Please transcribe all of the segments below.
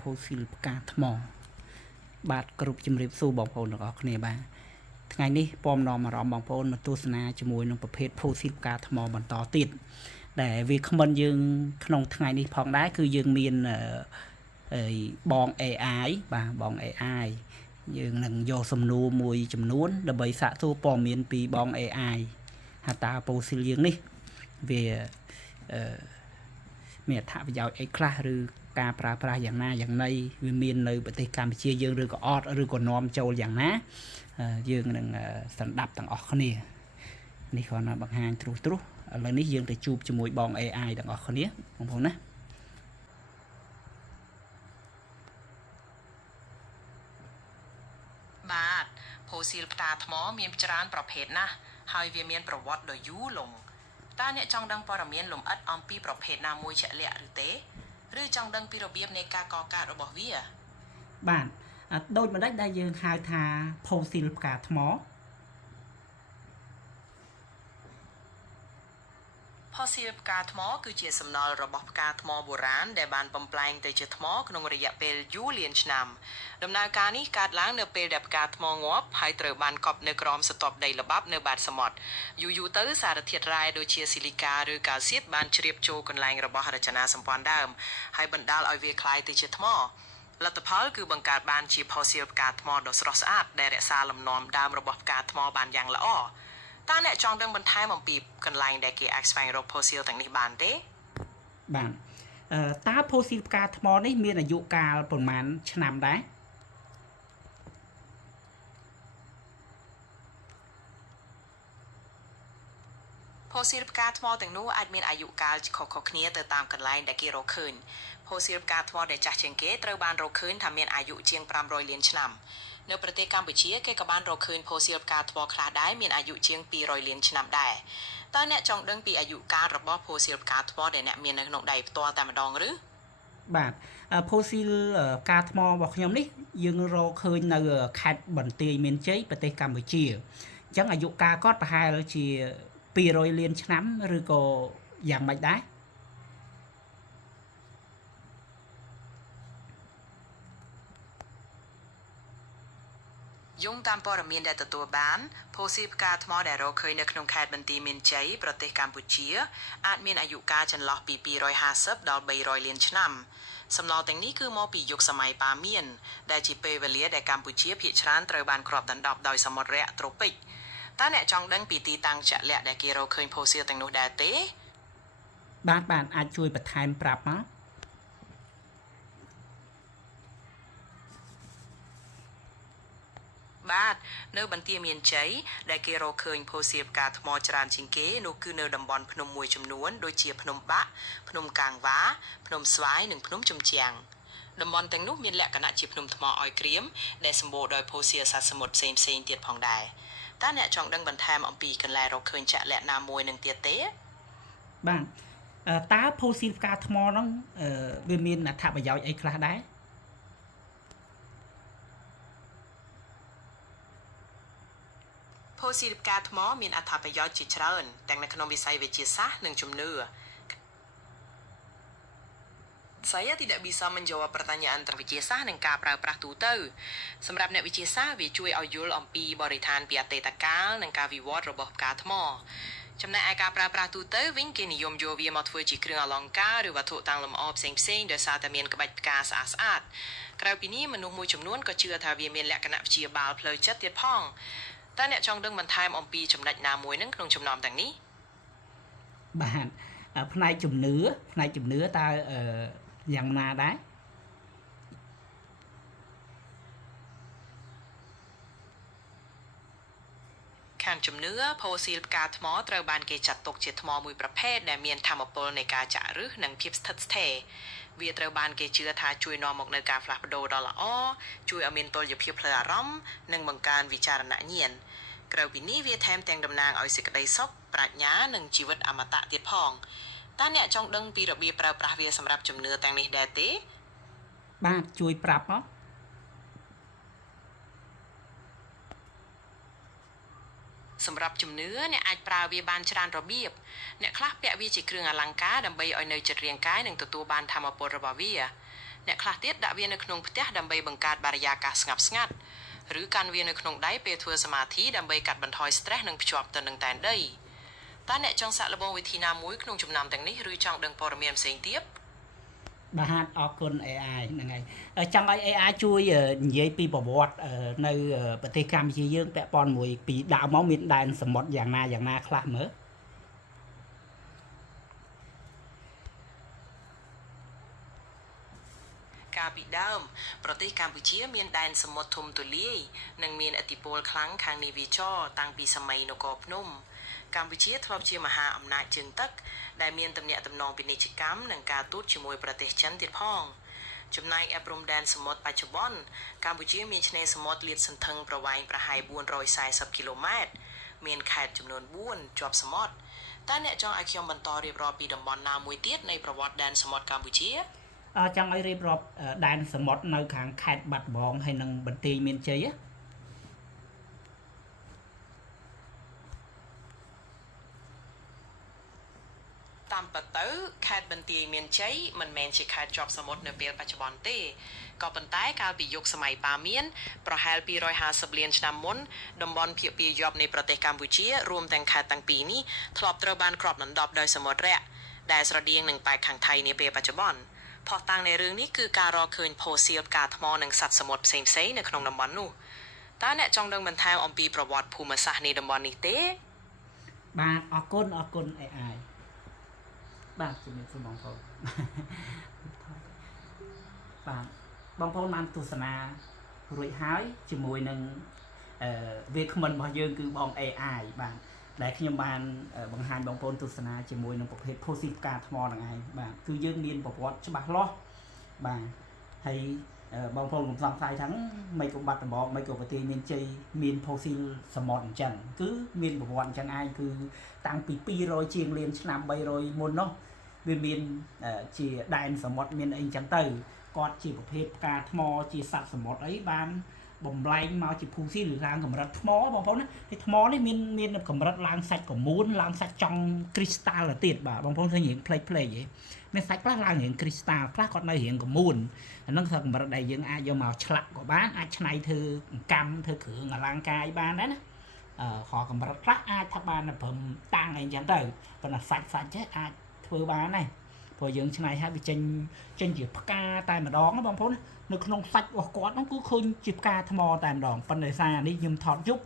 ផូស៊ីលផ្កាថ្មបាទគ្រប់ជំរាបសួរបងប្អូនទាំងអស់គ្នាបាទថ្ងៃនេះពំនាំអារម្មណ៍បងប្អូនមកទស្សនាជាមួយនឹងប្រភេទផូស៊ីលផ្កាថ្មបន្តទៀតដែលវាខមមិនយើងក្នុងថ្ងៃនេះផងដែរគឺយើងមានបង AI បាទបង AI យើងនឹងយកសំណួរមួយចំនួនដើម្បីសាកសួរព័ត៌មានពីបង AI ថាតើផូស៊ីលយើងនេះវាមានអត្ថប្រយោជន៍អីខ្លះឬការប្រើប្រាស់យ៉ាងណាយ៉ាងណីវាមាននៅប្រទេសកម្ពុជាយើងឬក៏អត់ឬក៏នាំចូលយ៉ាងណាយើងនឹងស្ដាប់ទាំងអស់គ្នានេះគ្រាន់តែបង្ហាញត្រុសឥឡូវនេះយើងទៅជួបជាមួយបង AI ទាំងអស់គ្នាបងប្អូនណាបាទផូស៊ីលផ្កាថ្មមានច្រើនប្រភេទណាស់ហើយវាមានប្រវត្តិដ៏យូរលង់តើអ្នកចង់ដឹងព័ត៌មានលម្អិតអំពីប្រភេទណាមួយជាក់លាក់ឬទេឬចង់ដឹងពីរបៀបនៃការកកើតរបស់វាបាទដូចម្ដេចដែលយើងហៅថាផូស៊ីលផ្កាថ្មផូស៊ីលផ្កាថ្មគឺជាសំណល់របស់ផ្កាថ្មបុរាណដែលបានបំប្លែងទៅជាថ្មក្នុងរយៈពេលយូរលានឆ្នាំដំណើរការនេះកើតឡើងនៅពេលដែលផ្កាថ្មងាប់ហើយត្រូវបានកប់នៅក្រោមស្រទាប់ដីល្បាប់នៅបាតសមុទ្រយូរទៅសារធាតុរ៉ែដូចជាស៊ីលីកាឬកាល់សៀតបានជ្រាបចូលកន្លែងរបស់រចនាសម្ព័ន្ធដើមហើយបណ្ដាលឲ្យវាคล้ายទៅជាថ្មលទ្ធផលគឺបង្កើតបានជាផូស៊ីលផ្កាថ្មដ៏ស្រស់ស្អាតដែលរក្សាលំនាំដើមរបស់ផ្កាថ្មបានយ៉ាងល្អតើអ្នកចង់ដឹងបន្ថែមអំពីកន្លែងដែលគេអាចស្វែងរកផូស៊ីលទាំងនេះបានទេបាទតើផូស៊ីលផ្កាថ្មនេះមានអាយុកាលប្រមាណឆ្នាំដែរផូស៊ីលផ្កាថ្មទាំងនោះអាចមានអាយុកាលខុសៗគ្នាទៅតាមកន្លែងដែលគេរកឃើញផូស៊ីលផ្កាថ្មដែលចាស់ជាងគេត្រូវបានរកឃើញថាមានអាយុជាង500លានឆ្នាំនៅប្រទេសកម្ពុជាគេក៏បានរកឃើញផូស៊ីលផ្កាថ្មខ្លះដែរមានអាយុជាង200លានឆ្នាំដែរតើអ្នកចង់ដឹងពីអាយុកាលរបស់ផូស៊ីលផ្កាថ្មដែលអ្នកមាននៅក្នុងដៃផ្ទាល់តែម្ដងឬបាទផូស៊ីលផ្កាថ្មរបស់ខ្ញុំនេះយើងរកឃើញនៅខេត្តបន្ទាយមានជ័យប្រទេសកម្ពុជាអញ្ចឹងអាយុកាលគាត់ប្រហែលជា200លានឆ្នាំឬក៏យ៉ាងម៉េចដែរយោងតាមព័ត៌មានដែលទទួលបានផូស៊ីលផ្កាថ្មដែលរកឃើញនៅក្នុងខេត្តបន្ទាយមានជ័យប្រទេសកម្ពុជាអាចមានអាយុកាលចន្លោះពី250ដល់300លានឆ្នាំសំណល់ទាំងនេះគឺមកពីយុគសម័យប៉ាមៀនដែលជាពេលវេលាដែលកម្ពុជាភាគច្រើនត្រូវបានគ្របដណ្ដប់ដោយសមុទ្រត្រូពិកតើអ្នកចង់ដឹងពីទីតាំងជាក់លាក់ដែលគេរកឃើញផូស៊ីលទាំងនោះដែរទេបាទអាចជួយបន្ថែមប្រាប់មកបាទនៅបន្ទាយមានជ័យដែលគេរកឃើញផូស៊ីលផ្កាថ្មច្រើនជាងគេនោះគឺនៅតំបន់ភ្នំមួយចំនួនដូចជាភ្នំបាក់ភ្នំកាងវ៉ាភ្នំស្វាយនិងភ្នំជំជាំងតំបន់ទាំងនោះមានលក្ខណៈជាភ្នំថ្មអោយក្រៀមដែលសម្បូរដោយផូស៊ីលសត្វសមុទ្រផ្សេងទៀតផងដែរតើអ្នកចង់ដឹងបន្ថែមអំពីកន្លែងរកឃើញជាក់លាក់ណាមួយនឹងទៀតទេបាទតើផូស៊ីលផ្កាថ្មហ្នឹងវាមានអត្ថប្រយោជន៍អីខ្លះដែរផូស៊ីលផ្កាថ្មមានអត្ថប្រយោជន៍ជាច្រើនទាំងនៅក្នុងវិស័យវិទ្យាសាស្ត្រនិងជំនឿSaya tidak bisa menjawab pertanyaan tentang វិទ្យាសាស្ត្រនិងការប្រើប្រាស់ទូទៅសម្រាប់អ្នកវិទ្យាសាស្ត្រវាជួយឲ្យយល់អំពីបរិស្ថានពីអតីតកាលនិងការវិវត្តរបស់ផ្កាថ្មចំណែកឯការប្រើប្រាស់ទូទៅវិញគេនិយមយកវាមកធ្វើជាគ្រឿងអលង្ការឬវត្ថុតាំងលម្អផ្សេងដោយសារតែមានក្បាច់ផ្កាស្អាតក្រៅពីនេះមនុស្សមួយចំនួនក៏ជឿថាវាមានលក្ខណៈព្យាបាលផ្លូវចិត្តទៀតផងតើអ្នកចង់ដឹងបន្ថែមអំពីចំណុចណាមួយនឹងក្នុងចំណោមទាំងនេះបាទផ្នែកជំនឿតើយ៉ាងណាដែរខាងជំនឿផូស៊ីលផ្កាថ្មត្រូវបានគេចាត់ទុកជាថ្មមួយប្រភេទដែលមានថាមពលនៃការចាក់ឫសនិងភាពស្ថិតស្ថេរវាត្រូវបានគេជឿថាជួយនាំមកនូវការផ្លាស់ប្ដូរដ៏ល្អជួយឲ្យមានតុល្យភាពផ្លូវអារម្មណ៍និងបង្កើនវិចារណញ្ញាណក្រៅពីនេះវាថែមទាំងតំណាងឲ្យសេចក្តីសុខប្រាជ្ញានិងជីវិតអមតៈទៀតផងតើអ្នកចង់ដឹងពីរបៀបប្រើប្រាស់វាសម្រាប់ជំនឿទាំងនេះដែរទេបាទជួយប្រាប់មកសម្រាប់ជំនឿអ្នកអាចប្រើវាបានច្រើនរបៀបអ្នកខ្លះពាក់វាជាគ្រឿងអលង្ការដើម្បីឲ្យនៅចិត្តរាងកាយនិងទទួលបានថាមពលរបស់វា អ្នកខ្លះទៀតដាក់វានៅក្នុងផ្ទះដើម្បីបង្កើតបរិយាកាសស្ងប់ស្ងាត់ឬកាន់វានៅក្នុងដៃពេលធ្វើសមាធិដើម្បីកាត់បន្ថយ stress និងភ្ជាប់ទៅនឹងតែនដីតើអ្នកចង់សាកល្បងវិធីណាមួយក្នុងចំណោមទាំងនេះឬចង់ដឹងព័ត៌មានផ្សេងទៀតបាទអរគុណ AI ហ្នឹងហើយចង់ឲ្យ AI ជួយនិយាយពីប្រវត្តិនៅប្រទេសកម្ពុជាយើងពាក់ព័ន្ធមួយពីដើមមកមានដែនសមុទ្រយ៉ាងណាខ្លះមើលកាលពីដើមប្រទេសកម្ពុជាមានដែនសមុទ្រធំទូលាយនិងមានឥទ្ធិពលខ្លាំងខាងនាវាចរតាំងពីសម័យនគរភ្នំកម្ពុជាធ្លាប់ជាមហាអំណាចជើងទឹកដែលមានទំនាក់ទំនងពាណិជ្ជកម្មនិងការទូតជាមួយប្រទេសចិនទៀតផងចំណែកឯព្រំដែនសមុទ្របច្ចុប្បន្នកម្ពុជាមានឆ្នេរសមុទ្រលាតសន្ធឹងប្រវែងប្រហែល440គីឡូម៉ែត្រមានខេត្តចំនួន4ជាប់សមុទ្រតើអ្នកចង់ឲ្យខ្ញុំបន្តរៀបរាប់ពីតំបន់ណាមួយទៀតនៃប្រវត្តិដែនសមុទ្រកម្ពុជាចង់ឲ្យរៀបរាប់ដែនសមុទ្រនៅខាងខេត្តបាត់ដំបងហើយនិងបន្ទាយមានជ័យតាមពិតទៅខេត្តបន្ទាយមានជ័យមិនមែនជាខេត្តជាប់សមុទ្រនៅពេលបច្ចុប្បន្នទេក៏ប៉ុន្តែកាលពីយុគសម័យប៉ាមៀនប្រហែល250លានឆ្នាំមុនតំបន់ភាគពាយព្យនៃប្រទេសកម្ពុជារួមទាំងខេត្តទាំងពីរនេះធ្លាប់ត្រូវបានគ្របដណ្ដប់ដោយសមុទ្ររាក់ដែលស្រដៀងនឹងប៉ែកខាងថៃនាពេលបច្ចុប្បន្នផុសតាំងនៃរឿងនេះគឺការរកឃើញផូស៊ីលផ្កាថ្មនិងសត្វសមុទ្រផ្សេងៗនៅក្នុងតំបន់នោះតើអ្នកចង់ដឹងបន្ថែមអំពីប្រវត្តិភូមិសាស្ត្រនៃតំបន់នេះទេបាទអរគុណ AI បាទជំរាបសួរបងប្អូនបាទបងប្អូនបានទស្សនារួចហើយជាមួយនឹងវាគ្មិនរបស់យើងគឺបង AI បាទដែលខ្ញុំបានបង្ហាញបងប្អូនទស្សនាជាមួយនឹងប្រភេទផូស៊ីលផ្កាថ្មហ្នឹងឯងបាទគឺយើងមានប្រវត្តិច្បាស់លាស់បាទហើយបងប្អូនកុំសង្ស័យថាមិនក៏បាត់ដំបងមិនក៏ប្រទេសមានជ័យមានផូស៊ីលសមុទ្រអញ្ចឹងគឺមានប្រវត្តិអញ្ចឹងឯងគឺតាំងពី200ជាងលានឆ្នាំ300មុននោះវាមានជាដែនសមុទ្រមានអីអញ្ចឹងទៅគាត់ជាប្រភេទផ្កាថ្មជាសត្វសមុទ្រអីបានបំលែងមកជាភូស៊ីលឬឡើងកម្រិតថ្មបងប្អូនណាហើយថ្មនេះមានកម្រិតឡើងសាច់កមួនឡើងសាច់ចង់គ្រីស្តាល់ទៅទៀតបាទបងប្អូនឃើញរៀងផ្លេចហ៎មានសាច់ខ្លះឡើងរៀងគ្រីស្តាល់ខ្លះគាត់នៅរៀងកមួនអាហ្នឹងគឺកម្រិតដែលយើងអាចយកមកឆ្លាក់ក៏បានអាចច្នៃធ្វើកម្មធ្វើគ្រឿងអលង្ការអីបានដែរណាខកម្រិតខ្លះអាចថាបានប្រឹមតាំងអីចឹងទៅប៉ុន្តែសាច់ចេះអាចធ្វើបានដែរព្រោះយើងច្នៃឲ្យវាចេញជាផ្កាតែម្ដងណាបងប្អូននៅក្នុងសាច់របស់គាត់ហ្នឹងគឺឃើញជាផ្កាថ្មតែម្ដងប៉ុន្តែសារនេះខ្ញុំថតយប់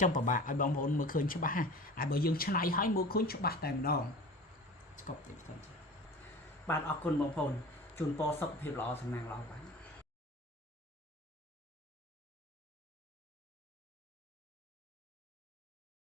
ចឹងពិបាកឲ្យបងប្អូនមើលឃើញច្បាស់ហើយបើយើងច្នៃឲ្យមើលឃើញច្បាស់តែម្ដងស្គប់តិចបាទអរគុណបងប្អូនជូនពរសុខភាពល្អសំណាងល្អបាទ